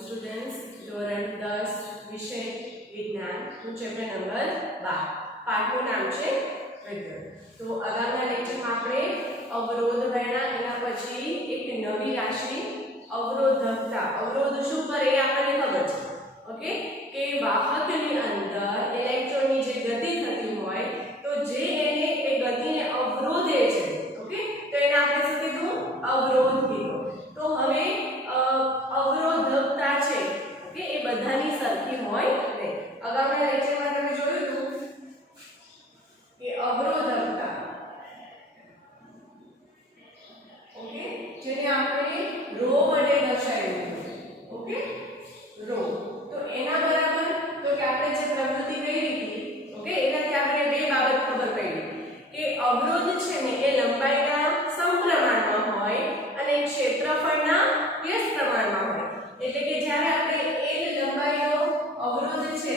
Students ધોરણ 10 વિષય વિજ્ઞાન નું ચેપ્ટર નંબર 12 પાઠનું નામ છે વિદ્યુત। તો આગળના લેક્ચરમાં આપણે અવરોધ ભણ્યા, એના પછી એક નવી રાશિ અવરોધકતા। અવરોધ શું કરે એ આપણને ખબર છે, ઓકે, કે વાહકની અંદર ઇલેક્ટ્રોનની જે ગતિ થતી હોય તો જે એને એ ગતિને અવરોધે છે, ઓકે, તો એને આપણે શું કીધું? અવરોધ કીધું। તો હવે અવરોધકતા છે, ઓકે, એ બધાની સરખી હોય નહીં। અગાઉના લેક્ચરમાં તમે જોયું હતું કે અવરોધકતા, ઓકે, જેને આપણે રો વડે દર્શાવ્યું, ઓકે, રો। તો એના બરાબર તો કે આપણે જે પ્રવૃત્તિ કરી હતી, ઓકે, એનાથી આપણે બે બાબત ખબર પડી કે અવરોધ છે ને એ લંબાઈના સમપ્રમાણમાં હોય અને ક્ષેત્રફળના વ્યસ્ત પ્રમાણમાં હોય। એટલે કે જ્યારે આપણે l લંબાઈનો અવરોધ છે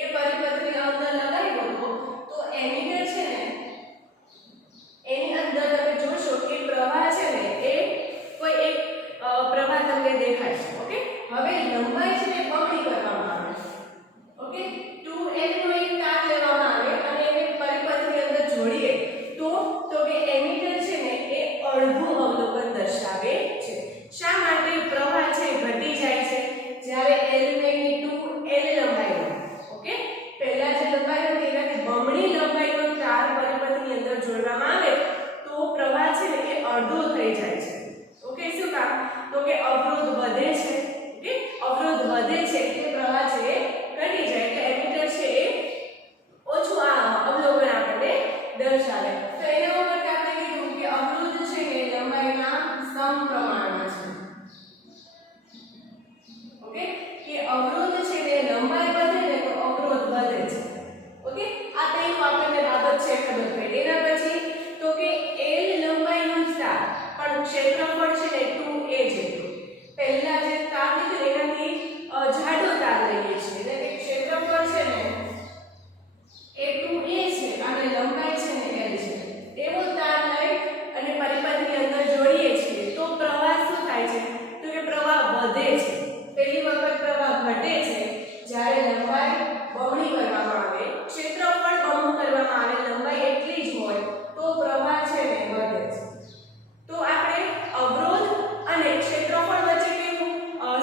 એ પરિપથની અંદર લગાવ્યો તો એમીટર છે ને એની અંદર તમે જોશો કે પ્રવાહ છે ને એ કોઈ એક પ્રવાહ તમને દેખાય છે, ઓકે। હવે લંબાઈ છે એ બમણી કરવામાં આવે, ઓકે, 2l નો એક તાર લેવામાં આવે અને એને પરિપથની અંદર જોડીએ તો કે એમીટર છે ને એ અડધું અવલોકન દર્શાવે છે। શા માટે? પ્રવાહ છે ઘટી જાય છે જ્યારે l મેગ્નીટ્યુડ l લંબાઈનો, ઓકે, પહેલા જે લંબાઈ હતી એનાથી બમણી લંબાઈનો તાર પરિપથની અંદર જોડવામાં આવે તો પ્રવાહ છે ને એ અડધો થઈ જાય છે, ઓકે। શું કામ? તો કે અવરોધ વધે છે, ઓકે, અવરોધ વધે છે એટલે પ્રવાહ છે એ ઘટી જાય, એટલે એમીટર છે એ ઓછું અવલોકન આપણને દર્શાવે। તો એના ઉપર આપણે કીધું કે અવરોધ છે એ લંબાઈના સમપ્રમાણમાં છે, ઓકે, કે અવરોધ છે એ લંબાઈ વધે ને તો અવરોધ વધે છે, ઓકે। આ પહેલું આપણને બાબત છે ખબર પડી। એના પછી તો કે l લંબાઈનું તાર પણ ક્ષેત્રફળ છે ને 2a જેટલું, પહેલા જે તાર લીધું એનાથી જાડો તાર લઈએ છીએ એટલે કે ક્ષેત્રફળ છે ને એ 2a છે અને લંબાઈ છે ને l છે, એવો તાર લઈ અને પરિપથની અંદર જોડીએ છીએ તો પ્રવાહ શું થાય છે? તો કે પ્રવાહ વધે છે। પહેલી વખત પ્રવાહ ઘટે છે જ્યારે લંબાઈ બમણી કરવામાં આવે, ક્ષેત્રફળ બમણું કરવામાં આવે, લંબાઈ એટલી જ હોય તો પ્રવાહ છે ને વધે છે। તો આપણે અવરોધ અને ક્ષેત્રફળ વચ્ચે કેવું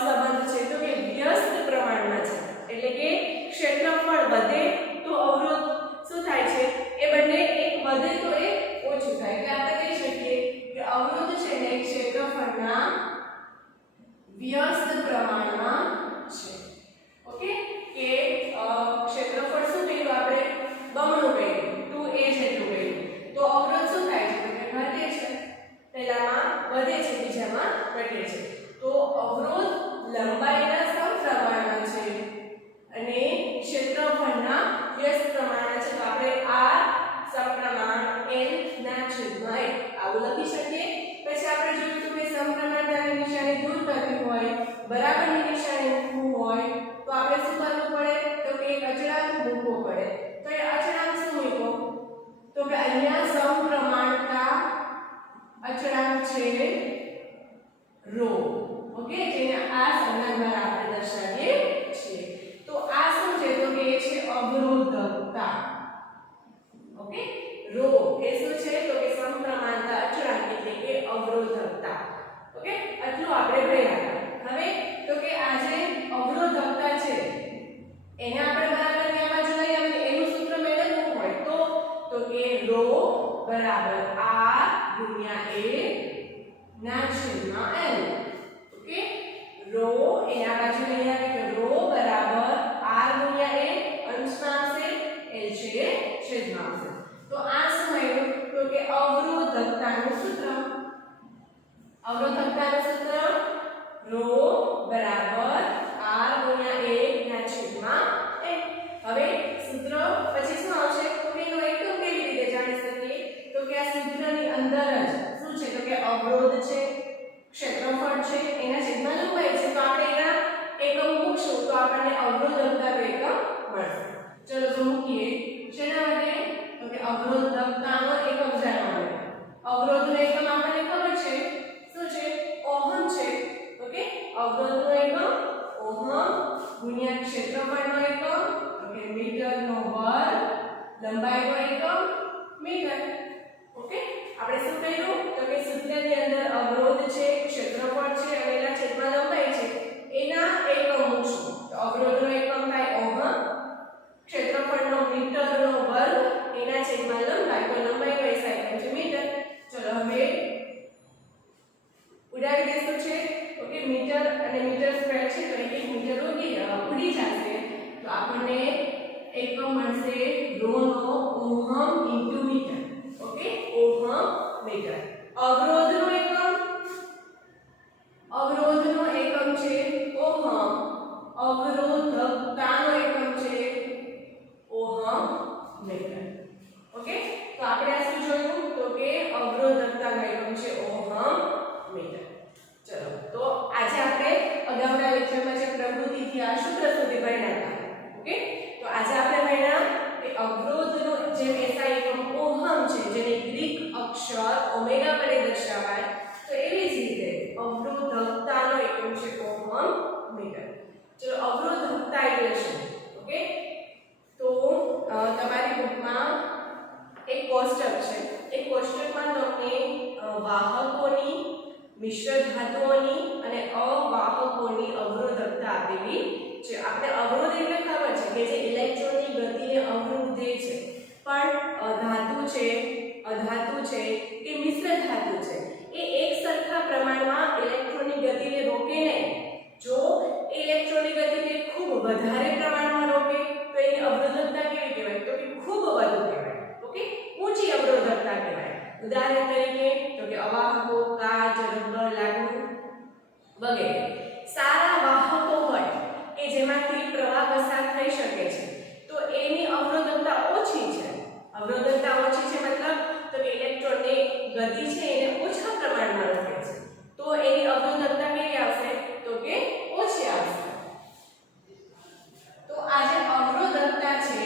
સંબંધ છે? તો કે વ્યસ્ત પ્રમાણમાં છે, એટલે કે ક્ષેત્રફળ વધે તો અવરોધ શું થાય છે? એ બંને એક વધે તો એક ઓછું થાય, એટલે આપણે કહી શકીએ કે અવરોધ છે ને ક્ષેત્રફળના વ્યસ્ત પ્રમાણમાં છે, ઓકે, કે ક્ષેત્રફળ શું કર્યું આપણે? બમણું કર્યું, 2a જેટલું કર્યું, તો અવરોધ શું થાય છે? તો કે ઘટે છે, પહેલામાં વધે છે બીજામાં ઘટે છે। તો અવરોધ લંબાઈના સમપ્રમાણમાં છે અને ક્ષેત્રફળના વ્યસ્ત પ્રમાણમાં છે, તો આપણે r સમપ્રમાણ l ના છેદમાં 1 આવું લખી શકીએ। પછી આપણે જોયું હતું કે સમપ્રમાણતાની નિશાની દૂર કરવી હોય, બરાબરની નિશાની મૂકવું હોય તો આપણે શું કરવું પડે? તો કે એક અચળાંક મૂકવો પડે। તો એ અચળાંક શું મૂક્યો? તો કે અહીંયા સમપ્રમાણતા અચળાંક છે રો, ઓકે, જેને આ સંજ્ઞા દ્વારા આપણે દર્શાવીએ છીએ। તો આ શું છે? તો કે એ છે અવરોધકતા, ઓકે। રો એ શું છે? તો કે સમપ્રમાણતા અચળાંક એટલે કે અવરોધકતા, ઓકે, આટલું આપણે ભણ્યા। હવે તો કે આ જે અવરોધકતા છે એને આપણે બરાબરીમાં જોઈ અને એનું સૂત્ર મેળવવું હોય તો કે રો બરાબર r ગુણ્યા a ના છેદમાં l, ઓકે। રો એના બાજુ લઈ આવે કે રો બરાબર r ગુણ્યા a અંશમાં આવશે, l છે છેદમાં આવશે। તો આ શું આવ્યું? તો કે અવરોધકતાનું સૂત્ર, અવરોધકતાનું સૂત્ર રો બરાબર r ગુણ્યા a ના છેદમાં l। હવે સૂત્ર પછી શું આવશે? તો કે એનો એકમ કેવી રીતે જાણી શકીએ? તો કે આ સૂત્રની અંદર જ શું છે? તો કે અવરોધ છે, ક્ષેત્રફળ છે, એના છેદમાં લંબાઈ છે, તો આપણે એના એકમ મૂકશું તો આપણને અવરોધકતાનો એકમ મળશે। ચલો તો મૂકીએ, શેના માટે? તો કે અવરોધકતાનો એકમ જાણવા માટે। અવરોધનો એકમ આપણને ખબર છે શું છે? ઓહમ છે, ઓકે, અવરોધનો એકમ લંબાઈનો એકમ મીટર. ઓકે, આપણે શું કહ્યું તો કે સૂત્રની અંદર અવરોધ છે, ક્ષેત્રફળ છે અને એના છેદમાં લંબાઈ છે એના એકમ મૂકશું. તો અવરોધનો એકમ થાય ઓહમ, ક્ષેત્રફળનો મીટરનો વર્ગ એના છેદમાં લંબાઈ, તો લંબાઈનો એસઆઈ એકમ છે મીટર. ચલો હવે ઉડાવી દેશું છે. ઓકે, મીટર અને મીટર સ્ક્વેર છે તો 1 મીટર ઉડી જશે. તો આપણને એકમ મળશે રોનો ohm into metre. Okay, ohm metre. અવરોધનો એકમ છે ઓહમ, અવરોધકતાનો એકમ છે ઓહમ મીટર. ઓકે, તો આપણે આ શું જોયું તો કે અવરોધકતાનો એકમ છે ઓહમ મીટર. ચલો, તો આજે આપણે અગાઉના લેક્ચરમાં જે પ્રકૃતિથી આ સૂત્ર સુધી ભણ્યા હતા. ઓકે, તો આજે આપણે ભણ્યા કે અવરોધનો જે એસઆઈ એકમ ઓહમ છે જેને ગ્રીક અક્ષર ઓમેગા વડે દર્શાવાય, તો એવી જ રીતે અવરોધકતાનો એકમ છે ઓહમ મીટર. ચલો, અવરોધકતા એટલે શું? ઓકે, તો તમારી બુકમાં એક કોષ્ટક છે. એ કોષ્ટકમાં તમને વાહકોની, મિશ્ર ધાતુઓની અને અવાહકોની અવરોધકતા આપેલી છે. આપણે અવરોધ એટલે ખબર છે કે જે ઇલેક્ટ્રોનની ગતિને અવરોધે છે, પણ ધાતુ છે, અધાતુ છે કે મિશ્ર ધાતુ છે એ એક સરખા પ્રમાણમાં ઇલેક્ટ્રોનની ગતિને રોકે નહીં. જો ઇલેક્ટ્રોનની ગતિને ખૂબ વધારે પ્રમાણમાં રોકે તો એની અવરોધકતા કેવી કહેવાય તો કે ખૂબ વધુ કહેવાય. ઓકે, ઊંચી અવરોધકતા કહેવાય. ઉદાહરણ તરીકે તો કે અવાહકો, કાચ, રબર, લાકડું વગેરે. સારા વાહકો હોય કે જેમાંથી પ્રવાહ પસાર થઈ શકે છે તો એની અવરોધકતા ઓછી છે. અવરોધકતા ઓછી છે મતલબ તો કે ઇલેક્ટ્રોનની ગતિ છે એને ઓછા પ્રમાણમાં રોકે છે, તો એની અવરોધકતા કેવી આવશે તો કે ઓછી આવશે. તો આ જે અવરોધકતા છે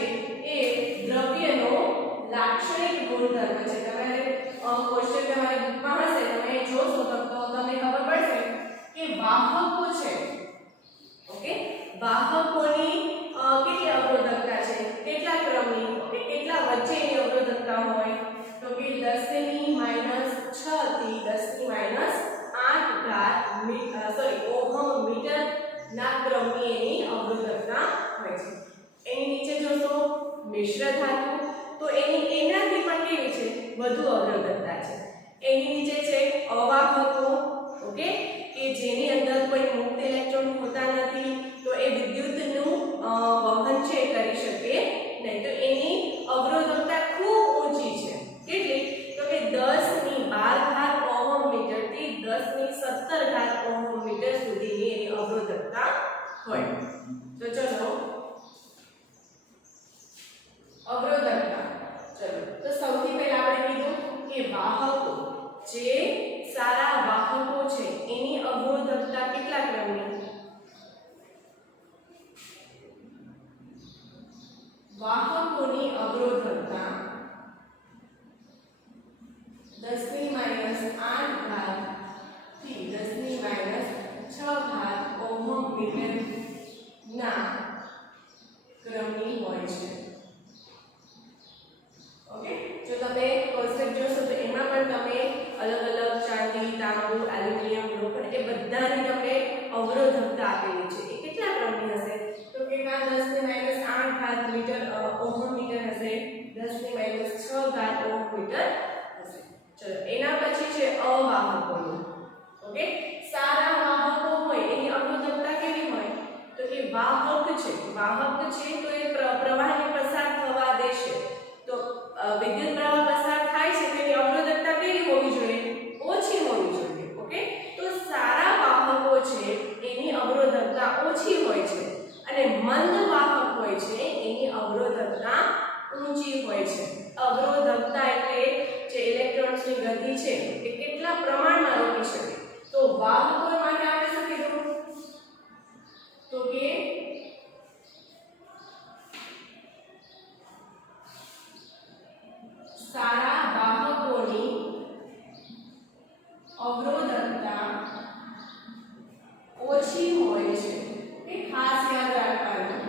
એ દ્રવ્યનો લાક્ષણિક ગુણધર્મ છે. તમારે ક્વેશ્ચન તમારી બુકમાં હશે, તમે જોશો તો તમને ખબર પડશે કે વાહકો છે. ઓકે, વાહકોની કેટલી અવરોધકતા છે, કેટલા ક્રમની, ઓકે, કેટલા વચ્ચેની અવરોધકતા હોય તો કે 10 ની -6 થી 10 ની -8 ઓહમ મીટર ના ક્રમની એની અવરોધકતા હોય છે. એની નીચે જોશો મિશ્ર ધાતુ, તો એનાથી પણ કેવી છે વધુ અવરોધકતા છે. એની નીચે છે અવાહકો. ઓકે, કે જેની અંદર કોઈ મુક્ત ઇલેક્ટ્રોન હોતા નથી, તો એ વિદ્યુતનું વહન છે કરી શકે નહીં, તો એની અવરોધકતા ખૂબ ઊંચી છે. કેટલી તો કે 10 ની 12 ઓહમ મીટર થી 10 ની 17 ઓહમ મીટર સુધીની એની અવરોધકતા હોય. તો ચલો અવરોધકતા. ચલો, તો સૌથી પહેલા આપણે કીધું કે વાહકો, જે સારા વાહકો છે એની અવરોધકતા કેટલા ક્રમની? વાહકોની અવરોધકતા 10 ની -8 થી 10 ની -6 ઓહમ મીટર ના ક્રમની હોય છે. ઓકે, જો તમે કોન્સેપ્ટ જોશો તો એમાં પણ તમે અલગ અલગ ચાંદી, તાંબુ, એલ્યુમિનિયમ, લોખંડ એ બધાની તમને અવરોધકતા આપેલી છે. એ કેટલા ક્રમની હશે તો કે 10 ની -8 મીટર ઓહમ મીટર હશે, 10 ની -6 ઓહમ મીટર હશે. ચલો, એના પછી છે અવાહકોની. ઓકે, સારા વાહકો હોય એની અવરોધકતા કેવી હોય તો કે વાહક છે તો એ પ્રવાહને પસાર થવા દેશે. તો વિદ્યુત પ્રવાહ પસાર થાય છે તો એની અવરોધકતા કેવી હોવી જોઈએ? ઓછી હોવી જોઈએ. ઓકે, તો સારા વાહકો છે એની અવરોધકતા ઓછી હોય છે અને મંદ વાહક હોય છે એની અવરોધકતા ઊંચી હોય છે. અવરોધકતા એટલે જે ઇલેક્ટ્રોન્સની ગતિ છે એ કેટલા પ્રમાણમાં રોકી શકે. તો વાહકો માટે આપણે શું કીધું તો કે સારા વાહકોની અવરોધકતા ઓછી હોય છે. એ ખાસ યાદ રાખવાનું,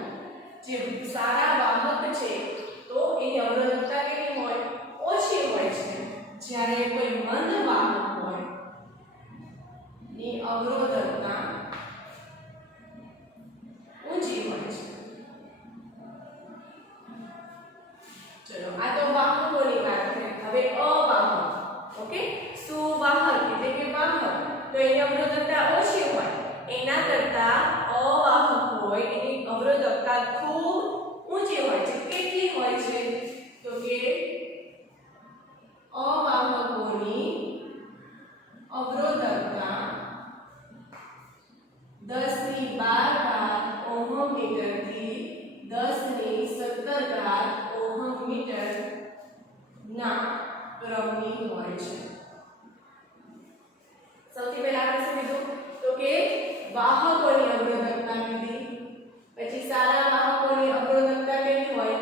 જે સારા વાહક છે તો એની અવરોધકતા અવરોધકતા ઊંચી હોય છે. ચલો આ તો વાહકોની વાત થઈ. હવે અવાહક, ઓકે, સુવાહક એટલે કે વાહક, તો એની અવરોધકતા ઓછી હોય. એના કરતા અવાહક હોય એની અવરોધકતા ખૂબ ઊંચી હોય છે. કેટલી હોય છે? તો કે અવાહકોની અવરોધકતા 10^12 ઓહમ મીટર થી 10^17 ઓહમ મીટર ના ક્રમની હોય છે. સૌથી પહેલા આપણે શું કીધું? તો કે વાહકોની અવરોધકતા કીધી. પછી સારા વાહકોની અવરોધકતા કેટલી હોય?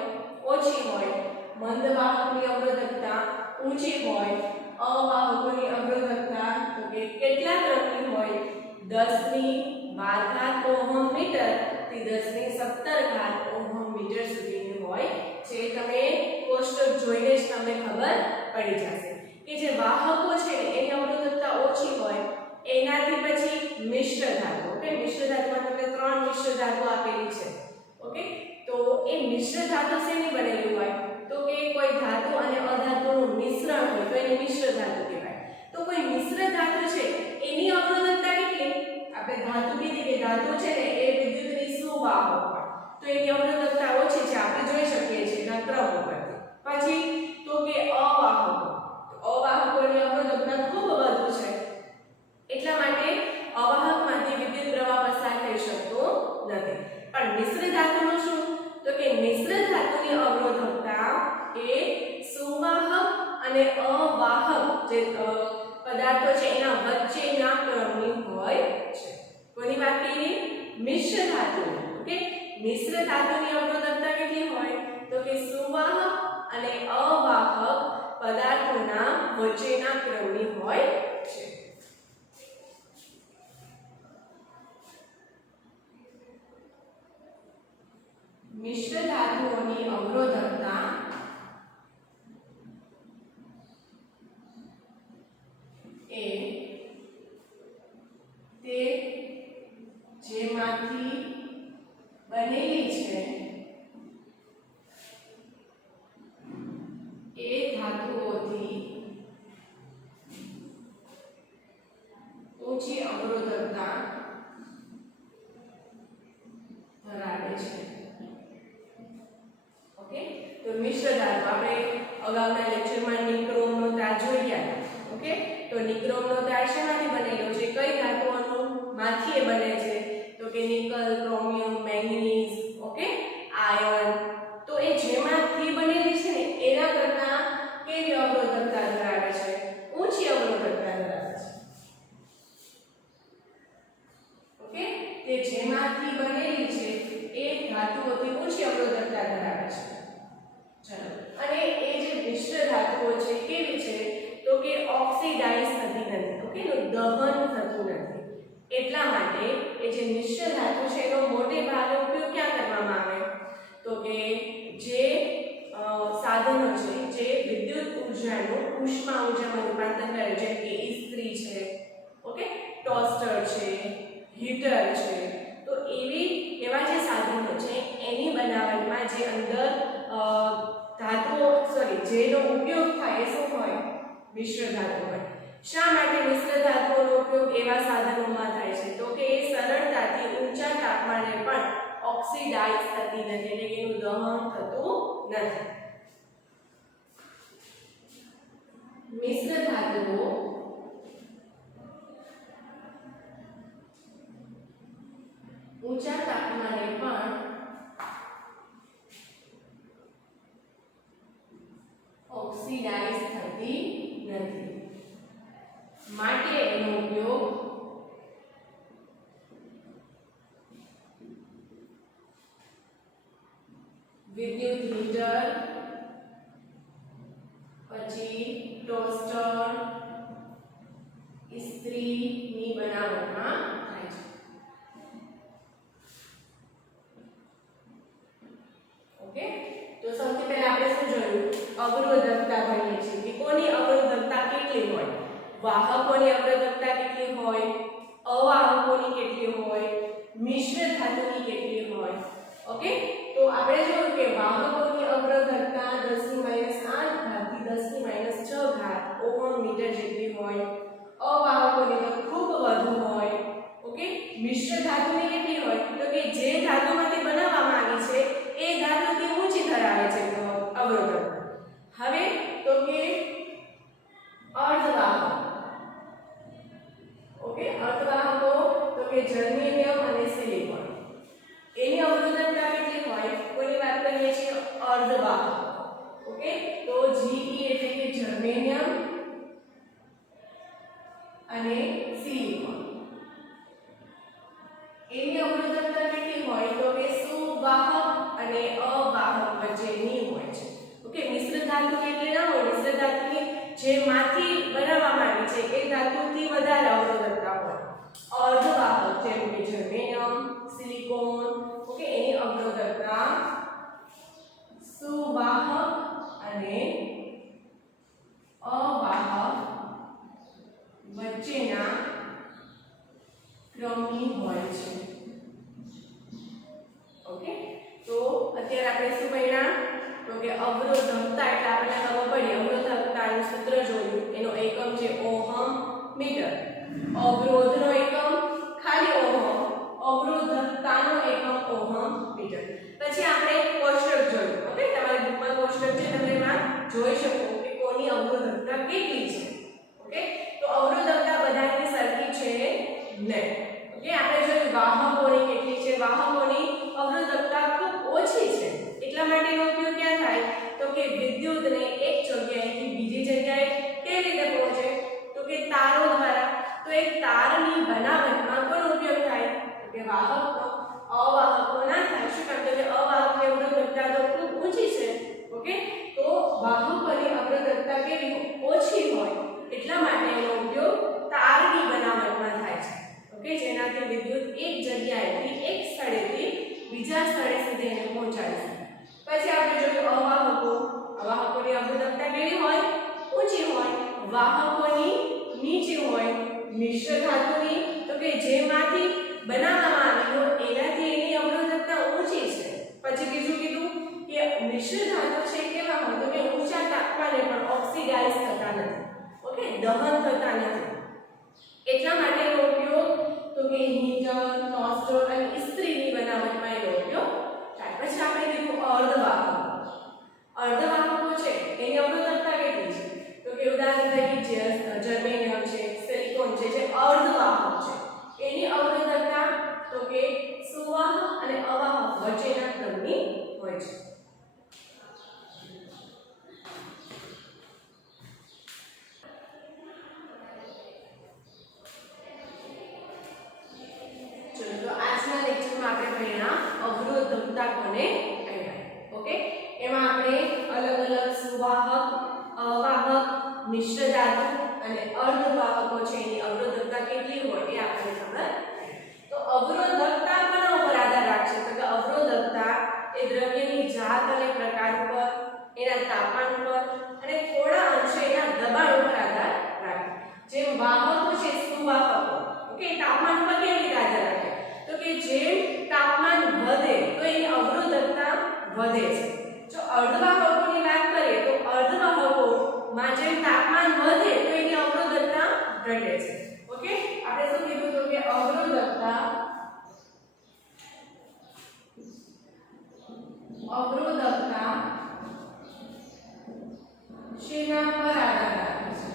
ઓછી હોય. મંદ વાહકોની અવરોધકતા ઊંચી હોય. અવાહકોની અવરોધકતા તો કે કેટલા ક્રમની હોય? 10^12 ઓહમ મીટર થી 10^17 ઓહમ મીટર સુધીની હોય છે. તમે કોષ્ટક જોઈને જ તમને ખબર પડી જશે કે જે વાહકો છે એની અવરોધકતા ઓછી હોય એનાથી પછી મિશ્ર ધાતુ, ઓકે, મિશ્ર ધાતુમાં તમને 3 મિશ્ર ધાતુ આપેલી છે. ઓકે, તો એ મિશ્ર ધાતુ શેની બનેલી હોય? તો કે કોઈ ધાતુ અને અધાતુનું મિશ્રણ હોય તો એને મિશ્ર ધાતુ કહેવાય. તો કોઈ મિશ્ર ધાતુ છે એની અવરોધકતા કેટલી? આપણે ધાતુ કીધી કે ધાતુ છે ને એ વિદ્યુતની સુવાહક હોય તો એની અવરોધકતા ઓછી છે. આપણે જોઈ શકીએ છીએ એના ક્રમ ઉપરથી. પછી તો કે અવાહકો, અવાહકોની અવરોધકતા ખૂબ વધુ છે. એટલા માટે અવાહકમાંથી વિદ્યુત પ્રવાહ પસાર થઈ શકતો નથી. પણ મિશ્ર ધાતુનું શું? તો કે મિશ્ર ધાતુની અવરોધકતા એ સુવાહક અને અવાહક જે પદાર્થો છે એના વચ્ચેના ક્રમની હોય છે. કોની વાત કરી? મિશ્ર ધાતુ. ઓકે, મિશ્ર ધાતુની અવરોધકતા કેટલી હોય? તો કે સુવાહક અને અવાહક પદાર્થોના વચ્ચેના ક્રમની હોય છે. મિશ્ર ધાતુઓની અવરોધકતા એ તે જેમાંથી બનેલી છે એ ધાતુઓથી ઊંચી અવરોધકતા ધરાવે છે. ઓકે, તો મિશ્ર ધાતુ આપણે અગાઉના લેક્ચરમાં નિક્રોમનો તાર જોઈ ગયા. ઓકે, તો નિક્રોમનો તાર શેમાંથી બનેલો છે? કઈ ધાતુઓનું માંથી એ બને છે? તો કે નિકલ, ક્રોમિયમ, મેંગનીઝ, ઓકે, આયર્ન. તો એ જેમાંથી બનેલી છે ને એના કરતા કેવી અવરોધકતા ધરાવે છે? ઊંચી અવરોધકતા ધરાવે છે. ઓકે, તે જેમાંથી બનેલી છે એ ધાતુઓથી ઊંચી અવરોધકતા ધરાવે છે. ચલો, અને એ જે મિશ્ર ધાતુઓ છે કેવી છે? તો કે ઓક્સિડાઇઝ થતી નથી. ઓકે, નું દહન થતું નથી. એટલા માટે એ જે મિશ્ર ધાતુ છે એનો મોટે ભાગે ઉપયોગ ક્યાં કરવામાં આવે? તો કે જે સાધનો છે જે વિદ્યુત ઉર્જાનું ઉષ્મા ઉર્જામાં રૂપાંતર કરે, જેમ કે ઇસ્ત્રી છે, ઓકે, ટોસ્ટર છે, હીટર છે, તો એવા જે સાધનો છે એની બનાવટમાં જે અંદર જેનો ઉપયોગ થાય એ શું હોય? મિશ્ર ધાતુ હોય. શા માટે મિશ્ર ધાતુઓનો ઉપયોગ એવા સાધનોમાં થાય છે? તો કે એ સરળતાથી ઊંચા તાપમાને પણ ઓક્સિડાઇઝ થતી નથી, એટલે કે એનું દહન થતું નથી. મિશ્ર ધાતુઓ ઊંચા તાપમાને પણ ઓક્સિડાઇઝ થતી નથી. માટે એનો ઉપયોગ વિદ્યુત હીટર, પછી ટોસ્ટર, ઇસ્ત્રીની બનાવટમાં થાય છે. ઓકે, તો સૌથી પહેલા આપણે શું જોયું? અવરોધકતા ભણીએ છીએ કે કોની અવરોધકતા કેટલી હોય, વાહકોની અવરોધકતા કેટલી હોય, અવાહકોની કેટલી હોય, મિશ્ર ધાતુની કેટલી હોય. ઓકે, તો આપણે જોયું કે વાહકોની અવરોધકતા 10⁻8 થી 10⁻6 ઓહમ મીટર જેટલી હોય, અવાહકોની તો ખૂબ વધુ હોય. ઓકે, મિશ્ર ધાતુની કેટલી હોય, તો કે જે ધાતુમાંથી બનાવવામાં આવી છે એ ધાતુથી ઊંચી ધરાવે છે તો અવરોધકતા. હવે તો કે અર્ધવાહક. ઓકે, અર્ધવાહકો તો કે જર્મેનિયમ અને સિલિકોન, એની અવરોધકતા કેટલી હોય, કોની વાત કરીએ છીએ, અર્ધવાહક. ઓકે, તો Ge એટલે કે જર્મેનિયમ અને સિલિકોન, એની અવરોધકતા કેટલી હોય, તો કે સુવાહક અને અવાહક વચ્ચેની હોય છે. ઓકે, મિશ્ર ધાતુ કેટલી ના હોય, મિશ્ર ધાતુની જે માંથી બનાવવામાં આવી છે એ ધાતુથી વધારે અવરોધકતા હોય. અર્ધવાહક જેમ કે જર્મેનિયમ, સિલિકોન, ઓકે, એની અવરોધકતા સુવાહક અને અવાહક વચ્ચેના ક્રમની હોય છે. ઓકે, તો અત્યારે આપણે શું ભણ્યા, તો કે અવરોધકતા એટલે આપણને ખબર પડી, અવરોધકતાનું સૂત્ર જોયું, એનો એકમ છે ઓહમ મીટર, અવરોધનો એકમ ખાલી ઓહમ, અવરોધકતાનો એકમ ઓહમ મીટર. પછી આપણે કોષ્ટક જોયું. ઓકે, તમારી બુકમાં કોષ્ટક છે, તમે એમાં જોઈ શકો કે કોની અવરોધકતા કેટલી છે. ઓકે, તો અવરોધકતા બધાની સરખી છે નહીં. ઓકે, આપણે જોયું વાહકોની કેટલી છે, વાહકોની અવરોધકતા ખૂબ ઓછી છે. એટલા માટે એનો ઉપયોગ ક્યાં થાય, તો કે વિદ્યુતને એક જગ્યાએથી બીજી જગ્યાએ કેવી રીતે પહોંચે, તો કે તારો દ્વારા. તો એક તારની બનાવટમાં કોનો ઉપયોગ થાય, તો કે વાહકનો. અવાહકનો ના થાય. શું કામ, તો કે અવાહકની અવરોધકતા તો ખૂબ ઊંચી છે. ઓકે, તો વાહકોની અવરોધકતા કેવી ઓછી હોય, એટલા માટે એનો ઉપયોગ તારની બનાવટમાં થાય છે. ઓકે, જેનાથી વિદ્યુત એક જગ્યાએથી એક સ્થળેથી બીજા સ્થળે સુધી એને પહોંચાડી શકે. પછી આપણે જોયું અવાહકો. અવાહકોની અવરોધકતા કેવી હોય, ઊંચી હોય. વાહકોની નીચી હોય. મિશ્ર ધાતુની તો કે જેમાંથી બનાવવામાં આવી હોય એનાથી એની અવરોધકતા ઊંચી છે. પછી બીજું કીધું કે મિશ્ર ધાતુ છે કેવા હોય, તો કે ઊંચા તાપમાને પણ ઓક્સિડાઇઝ થતા નથી. ઓકે, દહન થતા નથી. એટલા માટેનો ઉપયોગ તો કે હીટર, ટોસ્ટર અને ઇસ્ત્રીની બનાવટમાં એનો ઉપયોગ થાય. પછી આપણે કીધું અર્ધવાહક. અર્ધવાહકો છે એની અવરોધકતા કેટલી છે, તો કે ઉદાહરણ તરીકે જર્મેનિયમ છે, સિલિકોન છે, જે અર્ધવાહક છે, એની અવરોધકતા તો કે સુવાહક અને અવાહક વચ્ચેના ક્રમની હોય છે. અવરોધકતા કોને કહેવાય. ઓકે, એમાં આપણે અલગ અલગ સુવાહક, અવાહક, મિશ્ર ધાતુ અને અર્ધવાહકો છે એની અવરોધકતા કેટલી હોય એ આપણને ખબર. તો અવરોધકતા કોના ઉપર આધાર રાખશે, તો કે અવરોધકતા એ દ્રવ્યની જાત અને પ્રકાર ઉપર, એના તાપમાન ઉપર અને થોડા અંશે એના દબાણ ઉપર આધાર રાખે. જેમ વાહકો છે, સુવાહકો, ઓકે, તાપમાન ઉપર કેવી રીતે આધાર રાખે, તો કે જેમ તાપમાન વધે તો એની અવરોધકતા વધે છે. જો અર્ધવાહકોની વાત કરીએ તો અર્ધવાહકોમાં જેમ તાપમાન વધે તો એની અવરોધકતા ઘટે છે. ઓકે, આપણે શું કીધું, તો કે અવરોધકતા શેના પર આધાર રાખે છે,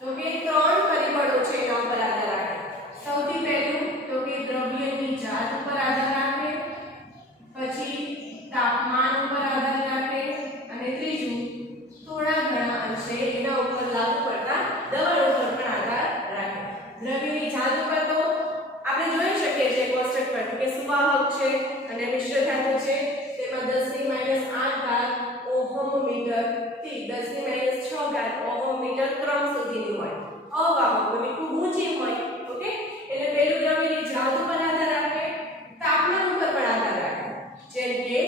તો કે ત્રણ પરિબળો છે એના ઉપર આધાર રાખે. સૌથી પહેલું તો કે દ્રવ્યની જાત ઉપર આધાર રાખે, પછી તાપમાન ઉપર આધાર રાખે અને ત્રીજું થોડા ઘણા અંશે એના ઉપર લાગુ પડતા દબાણ ઉપર પણ આધાર રાખે. દ્રવ્યની જાત ઉપર તો આપણે જોઈ શકીએ છીએ કોષ્ટક પર કે સુવાહક છે અને મિશ્ર ધાતુ છે, તેમાં 10⁻8 ઓહમ મીટર થી 10⁻6 ઓહમ મીટર ક્રમ સુધીની હોય. અવાહકોની ખૂબ ઊંચી હોય. ઓકે, એટલે પહેલું દ્રવ્યની જાત ઉપર આધાર રાખે, તાપમાન ઉપર પણ આધાર રાખે. જેમ કે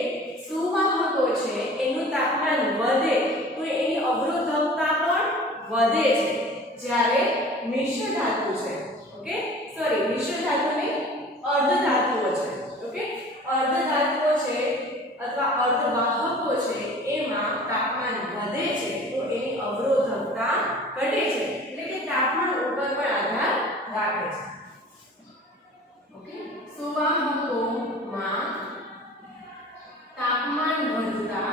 સુવાહકો છે એનું તાપમાન વધે તો એની અવરોધકતા પણ વધે છે. જ્યારે મિશ્ર ધાતુ છે. ઓકે, સોરી, મિશ્ર ધાતુ નહીં, અર્ધ ધાતુઓ છે. ઓકે, અર્ધ ધાતુઓ છે અથવા અર્ધવાહકો છે એમાં તાપમાન વધે છે તો એની અવરોધકતા ઘટે છે, એટલે કે તાપમાન ઉપર પણ આધાર રાખે છે. ઓકે, સુવાહકોમાં તાપમાન વધતા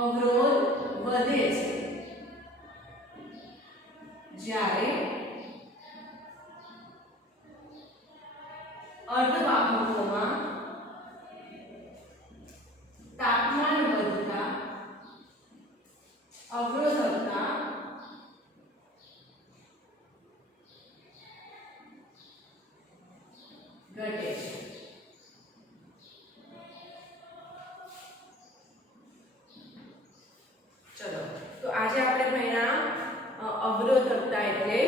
અવરોધ વધે છે જ્યારે અર્ધવાહકોમાં તાપમાન વધતા અવરોધકતા ઘટે છે. ચલો, તો આજે આપણે ભણ્યા અવરોધકતા એટલે